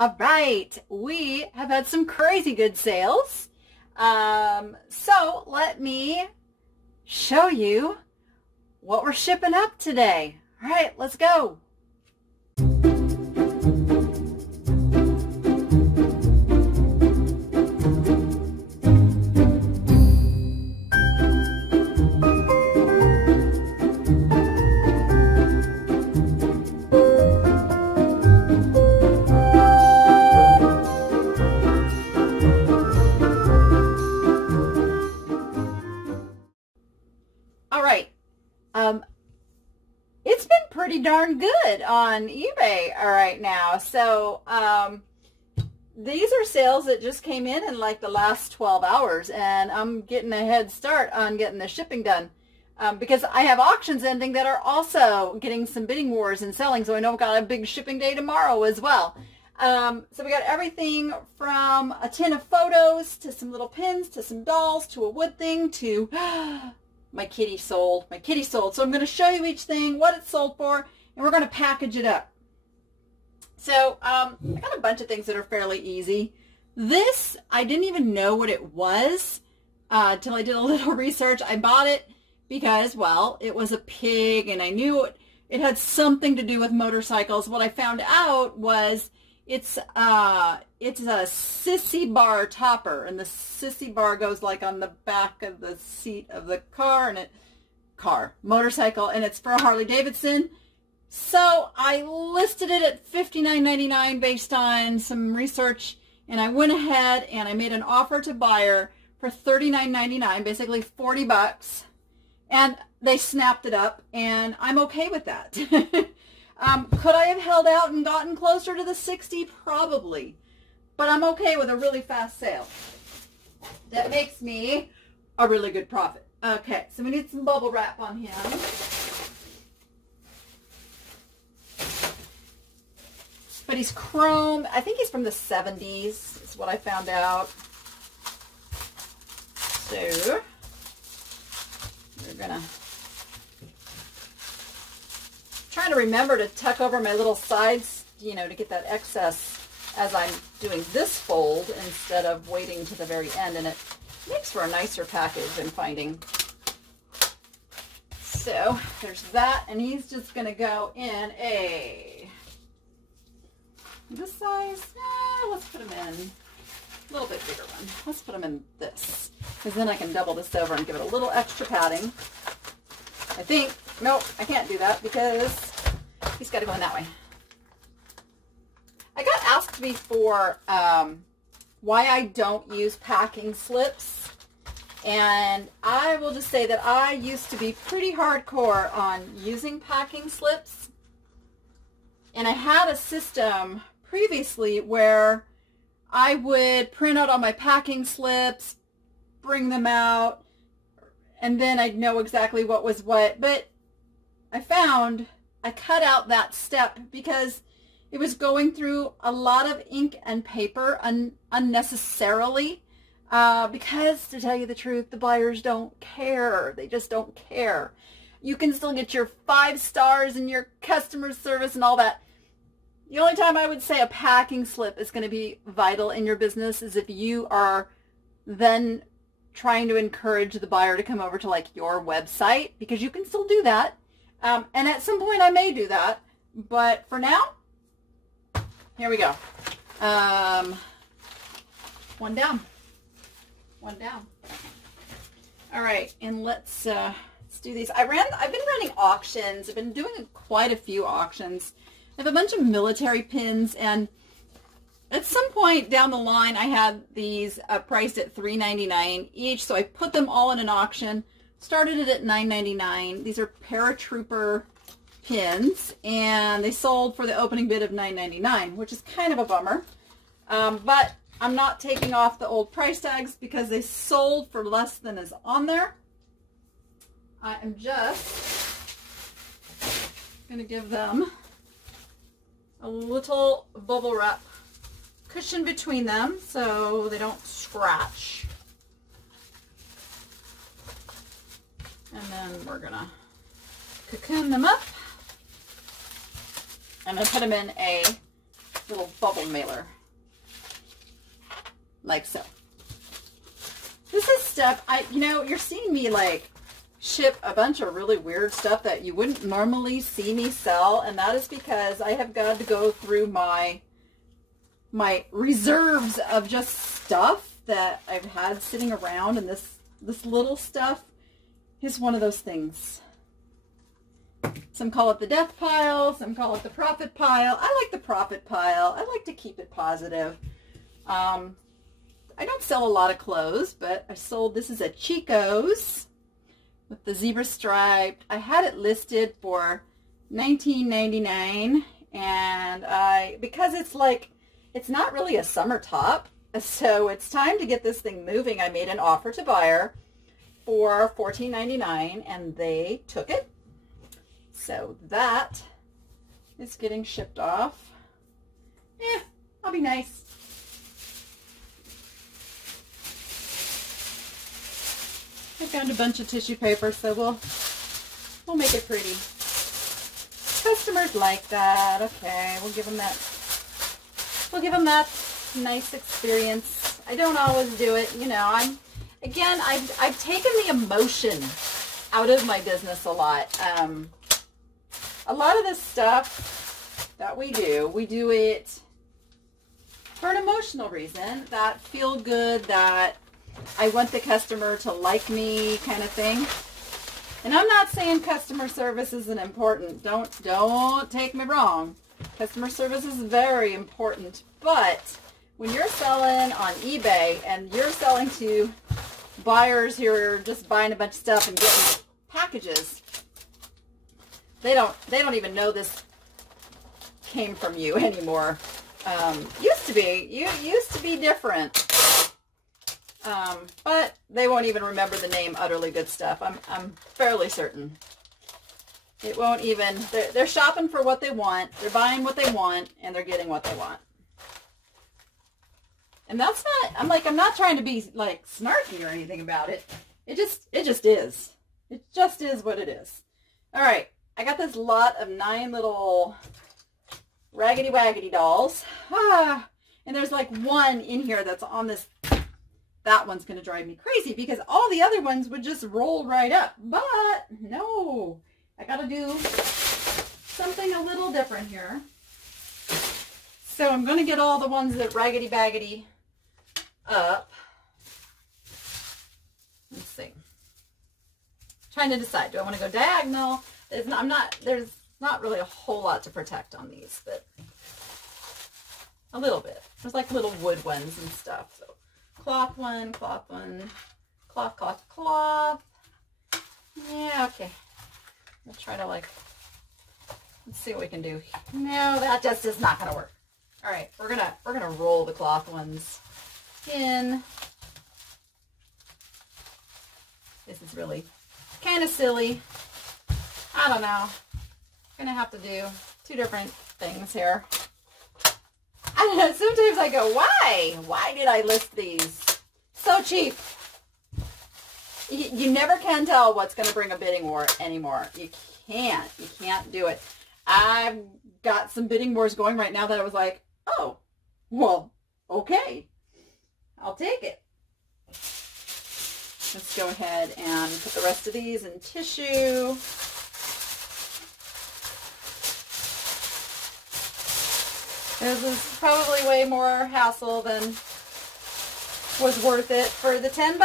All right, we have had some crazy good sales. So let me show you what we're shipping up today. All right, let's go. All right. It's been pretty darn good on eBay right now. So these are sales that just came in like the last 12 hours, and I'm getting a head start on getting the shipping done because I have auctions ending that are also getting some bidding wars and selling. So I know I've got a big shipping day tomorrow as well. So we got everything from a tin of photos to some little pins to some dolls to a wood thing to my kitty sold. My kitty sold. So I'm going to show you each thing, what it's sold for, and we're going to package it up. So I got a bunch of things that are fairly easy. This, I didn't even know what it was till I did a little research. I bought it because, well, it was a pig, and I knew it had something to do with motorcycles. What I found out was it's a sissy bar topper, and the sissy bar goes like on the back of the seat of the car, and motorcycle, and it's for a Harley Davidson. So I listed it at $59.99 based on some research, and I went ahead and I made an offer to buyer for $39.99, basically 40 bucks, and they snapped it up, and I'm okay with that. Could I have held out and gotten closer to the 60? Probably. But I'm okay with a really fast sale. That makes me a really good profit. Okay, so we need some bubble wrap on him. But he's chrome. I think he's from the 70s is what I found out. So we're gonna trying to remember to tuck over my little sides, you know, to get that excess as I'm doing this fold instead of waiting to the very end, and it makes for a nicer package, I'm finding. So there's that, and he's just going to go in this size. Let's put him in a little bit bigger one. Let's put him in this, because then I can double this over and give it a little extra padding. I think, nope, I can't do that because he's got to go in that way. I got asked before why I don't use packing slips, and I will just say that I used to be pretty hardcore on using packing slips, and I had a system previously where I would print out all my packing slips, bring them out, and then I'd know exactly what was what. But I found I cut out that step because it was going through a lot of ink and paper unnecessarily because, to tell you the truth, the buyers don't care. They just don't care. You can still get your 5 stars and your customer service and all that. The only time I would say a packing slip is going to be vital in your business is if you are then trying to encourage the buyer to come over to like your website, because you can still do that. And at some point I may do that, but for now, here we go. One down. One down. All right, and let's do these. I've been running auctions. I've been doing quite a few auctions. I have a bunch of military pins, and at some point down the line, I had these priced at $3.99 each, so I put them all in an auction. Started it at $9.99. These are paratrooper pins, and they sold for the opening bid of $9.99, which is kind of a bummer. But I'm not taking off the old price tags because they sold for less than is on there. I am just going to give them a little bubble wrap cushion between them so they don't scratch. And then we're going to cocoon them up. I'm going to put them in a little bubble mailer. Like so. This is stuff, you know, you're seeing me like ship a bunch of really weird stuff that you wouldn't normally see me sell, and that is because I have got to go through my reserves of just stuff that I've had sitting around, and this little stuff is one of those things. Some call it the death pile, some call it the profit pile. I like the profit pile. I like to keep it positive. I don't sell a lot of clothes, but I sold, this is a Chico's with the zebra striped. I had it listed for $19.99, and because it's like, it's not really a summer top, so it's time to get this thing moving. I made an offer to buyer for $14.99, and they took it. So that is getting shipped off. I'll be nice. I found a bunch of tissue paper, so we'll make it pretty. Customers like that. Okay, we'll give them that. We'll give them that nice experience. I don't always do it, you know. I've taken the emotion out of my business a lot. A lot of this stuff that we do it for an emotional reason, that feel good, that I want the customer to like me kind of thing. And I'm not saying customer service isn't important. Don't take me wrong. Customer service is very important. But when you're selling on eBay and you're selling to buyers who are just buying a bunch of stuff and getting packages, they don't even know this came from you anymore. Used to be different. But they won't even remember the name Utterly Good Stuff. I'm fairly certain. It won't even, they're shopping for what they want, they're buying what they want, and they're getting what they want. And that's not, I'm not trying to be like snarky or anything about it. It just is. It just is what it is. All right, I got this lot of 9 little raggedy waggedy dolls. And there's like one in here that's on this. That one's going to drive me crazy because all the other ones would just roll right up. But no, I got to do something a little different here. So I'm going to get all the ones that raggedy baggedy up. Let's see. Trying to decide, do I want to go diagonal? There's not really a whole lot to protect on these, but a little bit. There's like little wood ones and stuff. So cloth one, cloth, cloth, cloth. Yeah, okay. We'll try to let's see what we can do. No, that just is not gonna work. All right, we're gonna roll the cloth ones in. This is really kind of silly. I don't know. Gonna have to do 2 different things here. I don't know, sometimes I go, why? Why did I list these? So cheap. You never can tell what's going to bring a bidding war anymore. You can't do it. I've got some bidding wars going right now that I was like, oh, well, okay. I'll take it. Let's go ahead and put the rest of these in tissue. This is probably way more hassle than was worth it for the $10,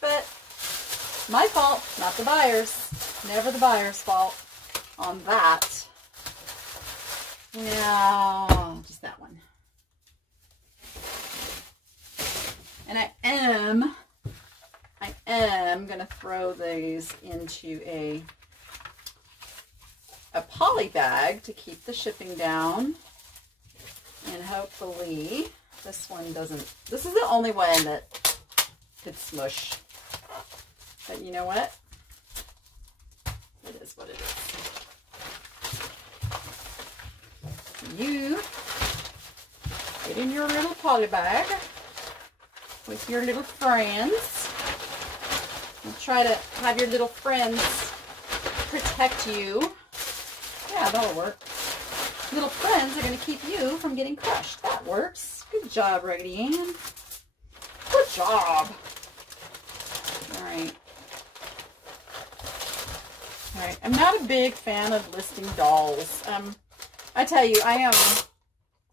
but my fault, not the buyer's. Never the buyer's fault on that. No, just that one. And I am going to throw these into a poly bag to keep the shipping down. And hopefully this one doesn't, this is the only one that could smush. But you know what? It is what it is. You get in your little poly bag with your little friends. And try to have your little friends protect you. Yeah, that'll work. little friends are going to keep you from getting crushed. That works. Good job, Raggedy Ann. Good job. All right. All right. I'm not a big fan of listing dolls. I tell you, I am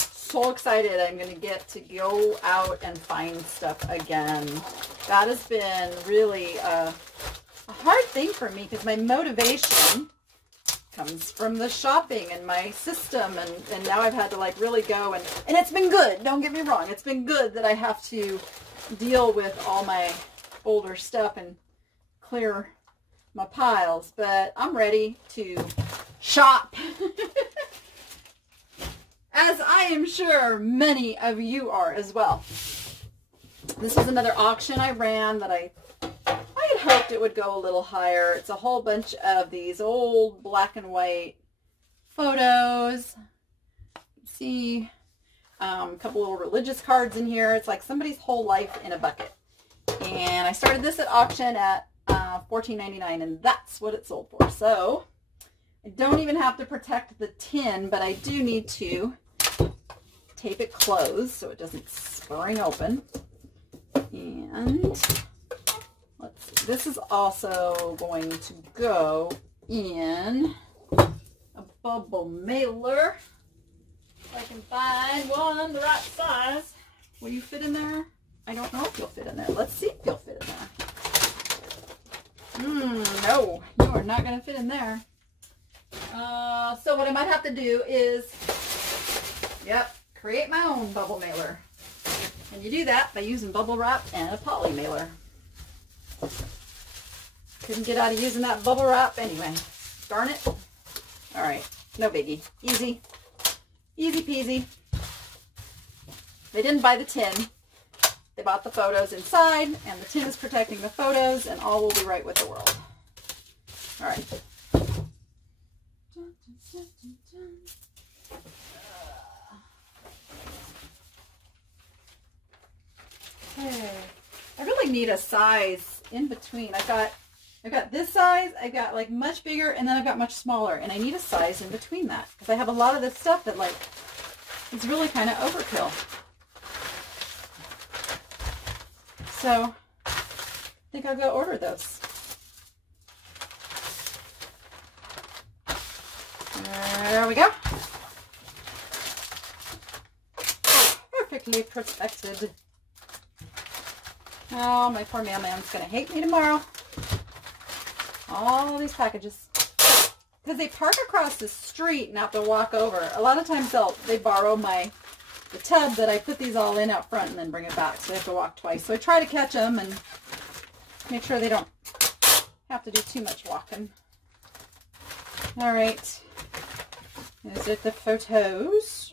so excited I'm going to get to go out and find stuff again. That has been really a hard thing for me because my motivation comes from the shopping and my system, and now I've had to like really go, and it's been good, don't get me wrong, it's been good that I have to deal with all my older stuff and clear my piles, but I'm ready to shop. As I am sure many of you are as well. This is another auction I ran that I had hoped it would go a little higher. It's a whole bunch of these old black and white photos. See a couple little religious cards in here. It's like somebody's whole life in a bucket. And I started this at auction at $14.99, and that's what it sold for. So I don't even have to protect the tin, but I do need to tape it closed so it doesn't spring open. And let's see, this is also going to go in a bubble mailer. If I can find one the right size. Will you fit in there? I don't know if you'll fit in there. Let's see if you'll fit in there. No, you are not going to fit in there. So what I might have to do is, create my own bubble mailer. And you do that by using bubble wrap and a poly mailer. Couldn't get out of using that bubble wrap anyway. Darn it. All right, no biggie. Easy. Easy peasy. They didn't buy the tin. They bought the photos inside, and the tin is protecting the photos, and all will be right with the world. All right. Okay. I really need a size in between. I've got this size, I've got like much bigger, and then I've got much smaller, and I need a size in between that because I have a lot of this stuff that like is really kind of overkill. So I think I'll go order those. There we go. Perfectly protected. Oh, my poor mailman's going to hate me tomorrow. All these packages. Because they park across the street and have to walk over. A lot of times they borrow the tub that I put these all in out front and then bring it back. So they have to walk twice. So I try to catch them and make sure they don't have to do too much walking. All right. Those are the photos.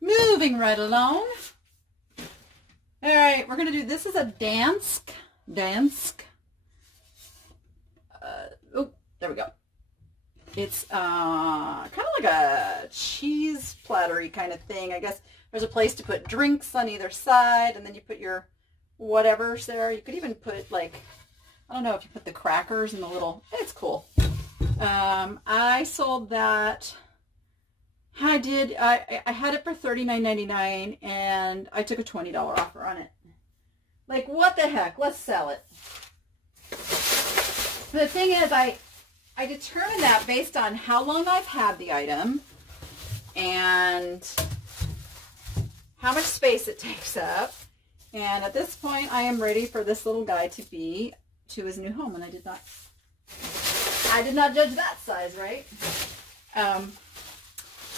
Moving right along. All right, we're going to do, this is a Dansk. Oh, there we go. It's kind of like a cheese plattery kind of thing. I guess there's a place to put drinks on either side, and then you put your whatever's there. You could even put like, I don't know if you put the crackers in the little, it's cool. I sold that. I did. I had it for $39.99, and I took a $20 offer on it. Like, what the heck? Let's sell it. The thing is, I determined that based on how long I've had the item and how much space it takes up. And at this point, I am ready for this little guy to be to his new home. And I did not judge that size, right?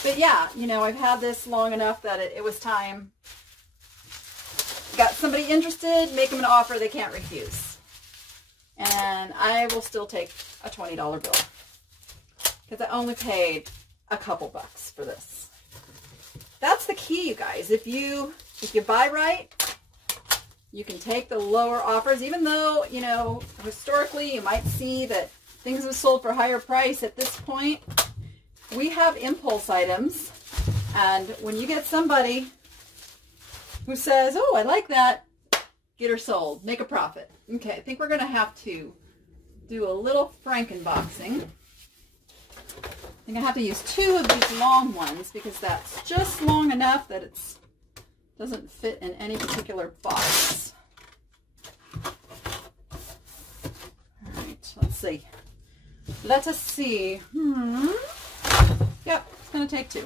But yeah, you know, I've had this long enough that it was time. Got somebody interested, make them an offer they can't refuse. And I will still take a $20 bill. Because I only paid a couple bucks for this. That's the key, you guys. If you buy right, you can take the lower offers. Even though, you know, historically you might see that things have sold for higher price at this point. We have impulse items, and when you get somebody who says, oh, I like that, get her sold, make a profit. Okay, I think we're going to have to do a little Frankenboxing. I think I have to use 2 of these long ones because that's just long enough that it doesn't fit in any particular box. All right, let's see. Let us see. Yep, it's going to take 2.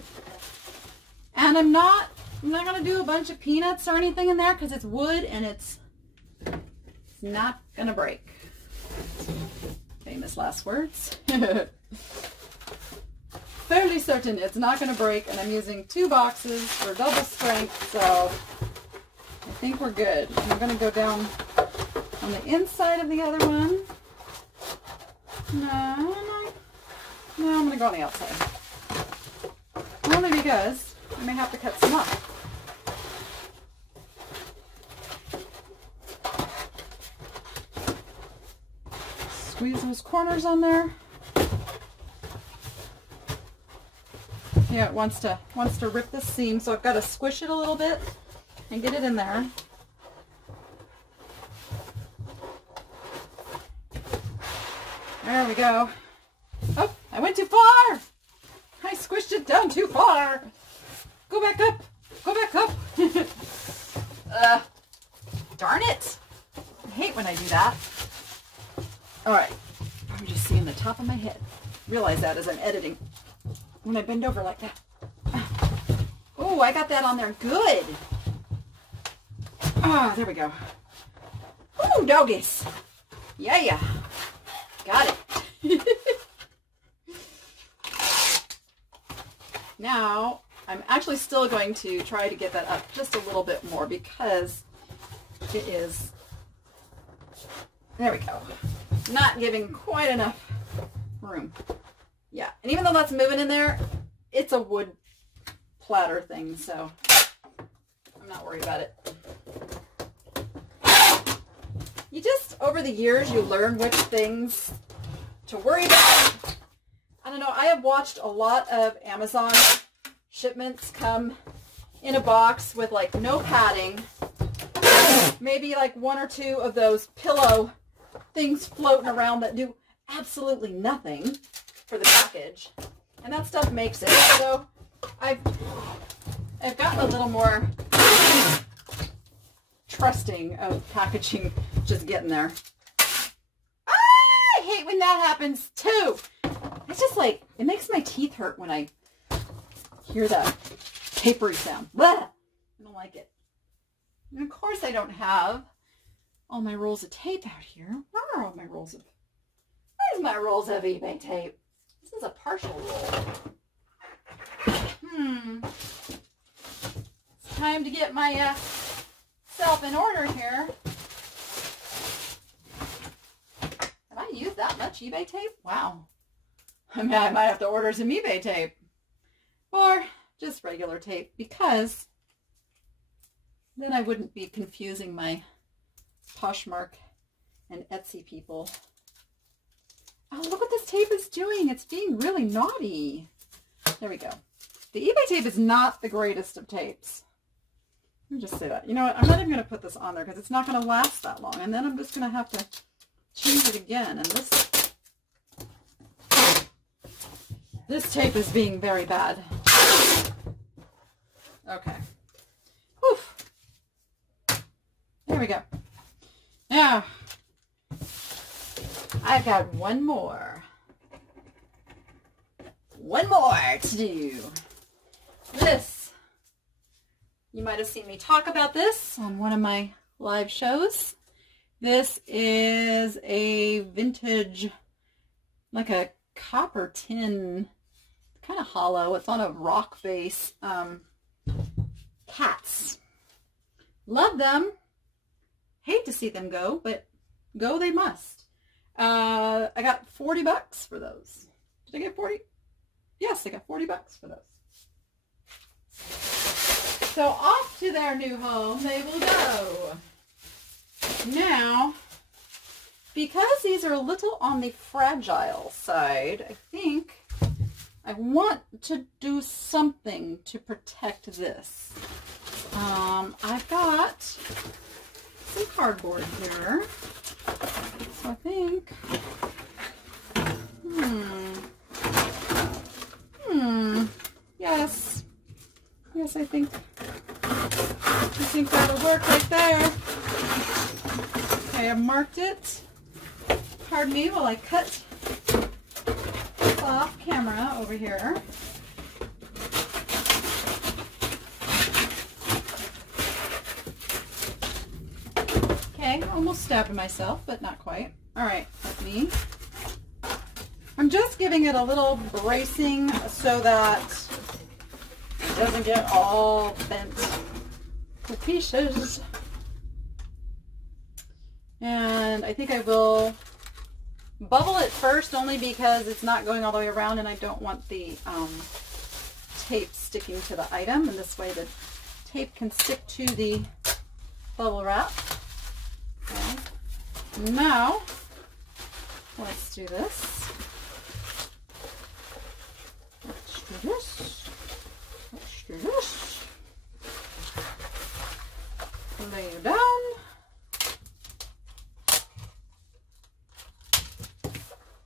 And I'm not going to do a bunch of peanuts or anything in there because it's wood and it's not going to break. Famous last words. Fairly certain it's not going to break, and I'm using 2 boxes for double strength, so I think we're good. I'm going to go down on the inside of the other one. No, I'm going to go on the outside. Only because I may have to cut some off. Squeeze those corners on there. Yeah, it wants to rip the seam, so I've got to squish it a little bit and get it in there. There we go. Oh, I went too far. I squished it down too far. Go back up. Go back up. Darn it. I hate when I do that. All right. I'm just seeing the top of my head. Realize that as I'm editing. When I bend over like that. Oh, I got that on there good. Ah, there we go. Ooh, doggies. Yeah. Got it. Now, I'm actually still going to try to get that up just a little bit more because it is, there we go, not giving quite enough room. Yeah, and even though that's moving in there, it's a wood platter thing, so I'm not worried about it. You just, over the years, you learn which things to worry about. I don't know, I have watched a lot of Amazon shipments come in a box with like no padding, maybe like 1 or 2 of those pillow things floating around that do absolutely nothing for the package, and that stuff makes it. So I've gotten a little more trusting of packaging just getting there. I hate when that happens too. It's just like, it makes my teeth hurt when I hear that papery sound. Blah! I don't like it. And of course I don't have all my rolls of tape out here. Where are all my rolls of, where's my rolls of eBay tape? This is a partial roll. It's time to get my self in order here. Have I used that much eBay tape? Wow. I mean, I might have to order some eBay tape. Or just regular tape, because then I wouldn't be confusing my Poshmark and Etsy people. Oh, look what this tape is doing. It's being really naughty. There we go. The eBay tape is not the greatest of tapes. Let me just say that. You know what? I'm not even going to put this on there because it's not going to last that long. And then I'm just going to have to change it again. And this tape is being very bad. Okay. Whew. There we go. Now, I've got one more to do. This, you might have seen me talk about this on one of my live shows. This is a vintage, like a copper tin, kind of hollow. It's on a rock face. Cats. Love them. Hate to see them go, but go they must. I got $40 for those. Did I get 40? Yes, I got $40 for those. So off to their new home they will go. Now, because these are a little on the fragile side, I think I want to do something to protect this. I've got some cardboard here. So I think, Yes, I think that'll work right there. Okay, I've marked it. Pardon me while I cut off camera over here. Okay, almost stabbed myself, but not quite. All right, I'm just giving it a little bracing so that it doesn't get all bent to pieces. And I think I will bubble it first, only because it's not going all the way around and I don't want the tape sticking to the item, and this way the tape can stick to the bubble wrap. Okay. Now let's do this. Let's do this. Let's do this. Lay you down.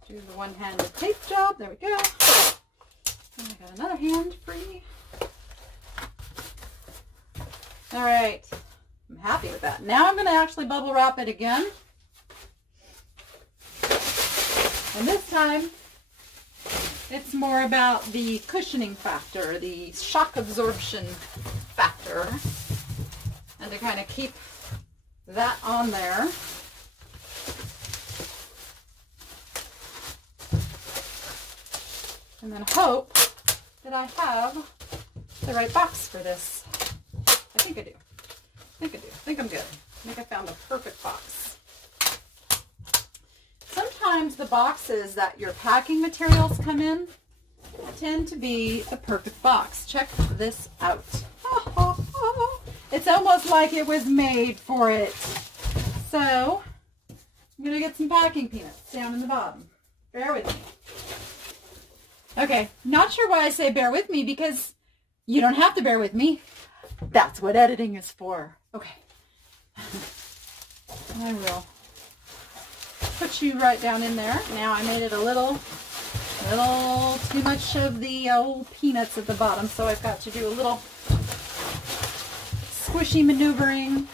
Do the one-handed tape job. There we go. And I got another hand free. All right. I'm happy with that. Now I'm going to actually bubble wrap it again. And this time, it's more about the cushioning factor, the shock absorption factor, and to kind of keep that on there. And then hope that I have the right box for this. I think I do. I think I'm good. I think I found the perfect box. Sometimes the boxes that your packing materials come in tend to be the perfect box. Check this out. It's almost like it was made for it. So I'm going to get some packing peanuts down in the bottom. Bear with me. Okay, not sure why I say bear with me, because you don't have to bear with me. That's what editing is for. Okay. I will put you right down in there. Now I made it a little too much of the old peanuts at the bottom, so I've got to do a little squishy maneuvering.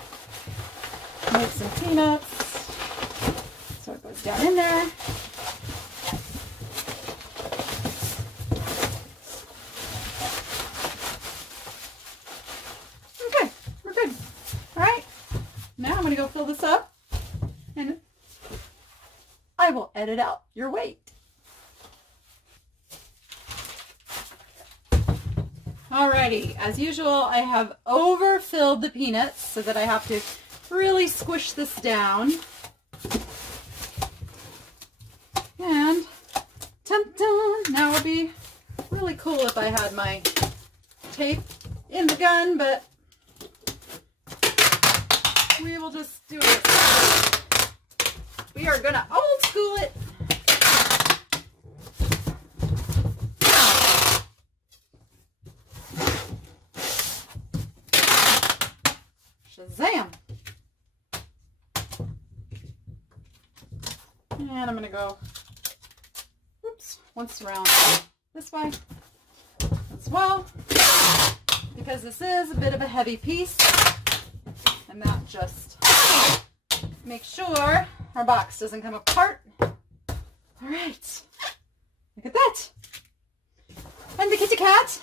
Make some peanuts. So it goes down in there. Now I'm going to go fill this up, and I will edit out your weight. Alrighty, as usual, I have overfilled the peanuts so that I have to really squish this down. And dun-dun, now it would be really cool if I had my tape in the gun, but we will just do it. We are going to old school it. Shazam. And I'm going to go, oops, once around this way as well, because this is a bit of a heavy piece. And that just makes sure our box doesn't come apart. All right, look at that. And the kitty cat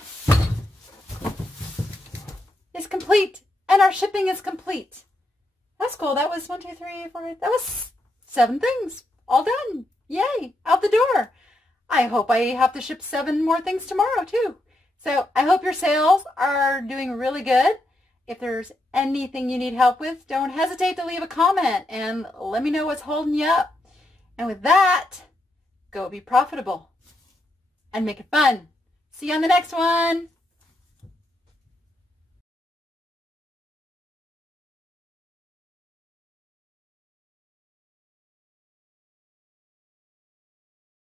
is complete, and our shipping is complete. That's cool. That was 1, 2, 3, 4, that was 7 things, all done. Yay, out the door. I hope I have to ship 7 more things tomorrow too. So I hope your sales are doing really good. If there's anything you need help with, don't hesitate to leave a comment and let me know what's holding you up. And with that, go be profitable and make it fun. See you on the next one.